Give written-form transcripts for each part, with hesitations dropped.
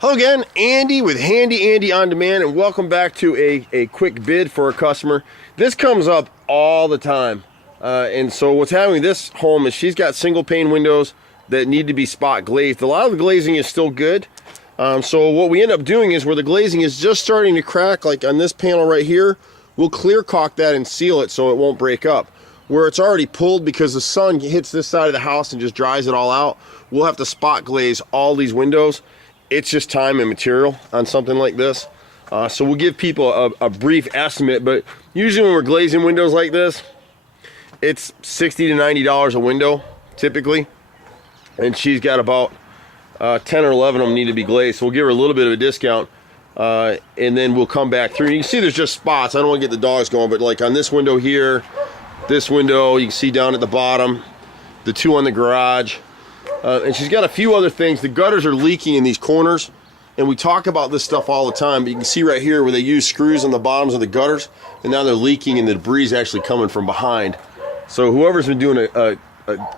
Hello again, Andy with Handy Andy On Demand, and welcome back to a quick bid for a customer. This comes up all the time, and so what's happening with this home is she's got single pane windows that need to be spot glazed. A lot of the glazing is still good, so what we end up doing is where the glazing is just starting to crack, like on this panel right here, we'll clear caulk that and seal it so it won't break up. Where it's already pulled because the sun hits this side of the house and just dries it all out, we'll have to spot glaze all these windows. It's just time and material on something like this. So we'll give people a brief estimate, but usually when we're glazing windows like this, it's $60 to $90 a window, typically. And she's got about 10 or 11 of them need to be glazed. So we'll give her a little bit of a discount, and then we'll come back through. You can see there's just spots. I don't want to get the dogs going, but like on this window here, this window, you can see down at the bottom, the two on the garage. And she's got a few other things. The gutters are leaking in these corners, and we talk about this stuff all the time, but you can see right here where they use screws on the bottoms of the gutters, and now they're leaking and the debris is actually coming from behind. So whoever's been doing a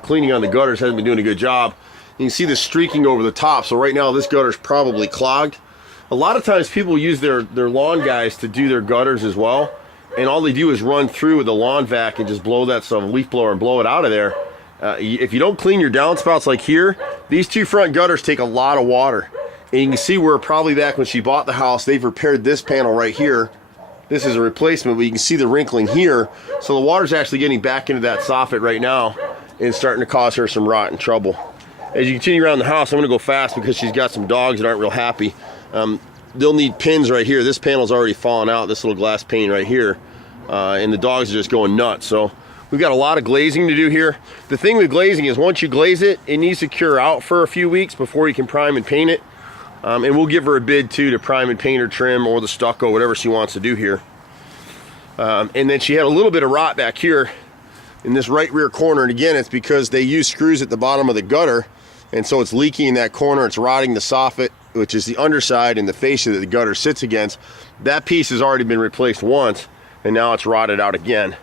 cleaning on the gutters hasn't been doing a good job. You can see the streaking over the top, so right now this gutter's probably clogged. A lot of times people use their lawn guys to do their gutters as well, and all they do is run through with the lawn vac and just blow that stuff, leaf blower, and blow it out of there. If you don't clean your downspouts like here, these two front gutters take a lot of water. And you can see where probably back when she bought the house, they've repaired this panel right here. This is a replacement, but you can see the wrinkling here. So the water's actually getting back into that soffit right now and starting to cause her some rot and trouble. As you continue around the house, I'm gonna go fast because she's got some dogs that aren't real happy. They'll need pins right here. This panel's already fallen out, this little glass pane right here. And the dogs are just going nuts. So we've got a lot of glazing to do here. The thing with glazing is once you glaze it, it needs to cure out for a few weeks before you can prime and paint it. And we'll give her a bid too to prime and paint or trim or the stucco, whatever she wants to do here. And then she had a little bit of rot back here in this right rear corner. And again, it's because they use screws at the bottom of the gutter. And so it's leaking in that corner. It's rotting the soffit, which is the underside and the fascia that the gutter sits against. That piece has already been replaced once, and now it's rotted out again.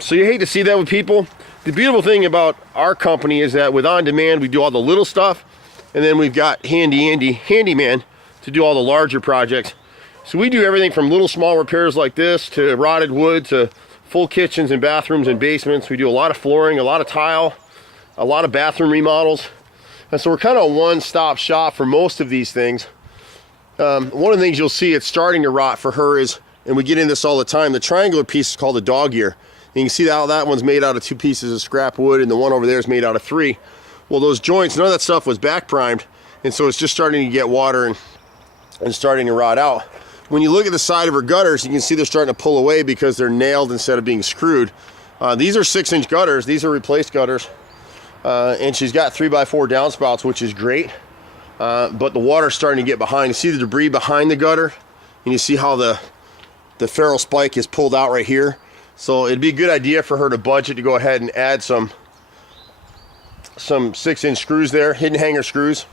So you hate to see that with people. The beautiful thing about our company is that with On Demand, we do all the little stuff, and then we've got Handy Andy, Handyman, to do all the larger projects. So we do everything from little small repairs like this to rotted wood to full kitchens and bathrooms and basements. We do a lot of flooring, a lot of tile, a lot of bathroom remodels. And so we're kind of a one-stop shop for most of these things. One of the things you'll see it's starting to rot for her is, and we get into this all the time, the triangular piece is called the dog ear. You can see how that one's made out of 2 pieces of scrap wood, and the one over there is made out of 3. Well, those joints, none of that stuff was back primed, and so it's just starting to get water and starting to rot out. When you look at the side of her gutters, you can see they're starting to pull away because they're nailed instead of being screwed. These are 6-inch gutters. These are replaced gutters, and she's got 3x4 downspouts, which is great, but the water's starting to get behind. You see the debris behind the gutter, and you see how the ferrule spike is pulled out right here. So it'd be a good idea for her to budget to go ahead and add some 6-inch screws there, hidden hanger screws.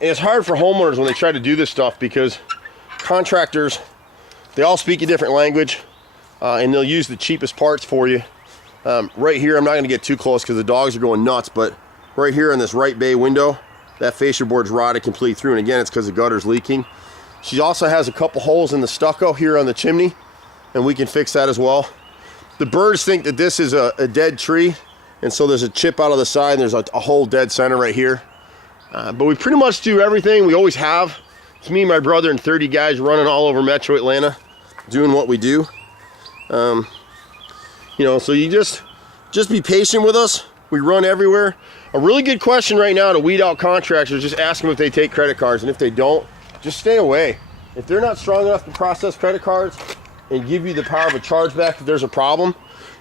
And it's hard for homeowners when they try to do this stuff because contractors, they all speak a different language, and they'll use the cheapest parts for you. Right here, I'm not gonna get too close because the dogs are going nuts, but right here in this right bay window, that fascia board's rotted completely through, and again, it's because the gutter's leaking. She also has a couple holes in the stucco here on the chimney, and we can fix that as well. The birds think that this is a dead tree, and so there's a chip out of the side, and there's a whole dead center right here. But we pretty much do everything. We always have. It's me, my brother, and 30 guys running all over Metro Atlanta, doing what we do. You know, so you just be patient with us. We run everywhere. A really good question right now to weed out contractors, just ask them if they take credit cards, and if they don't, just stay away. If they're not strong enough to process credit cards and give you the power of a chargeback if there's a problem,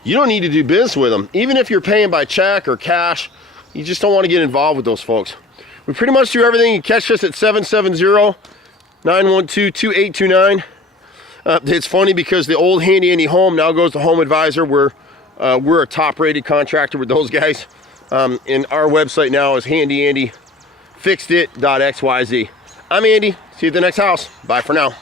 you don't need to do business with them. Even if you're paying by check or cash, you just don't want to get involved with those folks. We pretty much do everything. You catch us at 770-912-2829. It's funny because the old Handy Andy home now goes to Home Advisor. We're a top-rated contractor with those guys. And our website now is handyandyfixedit.xyz. I'm Andy. See you at the next house. Bye for now.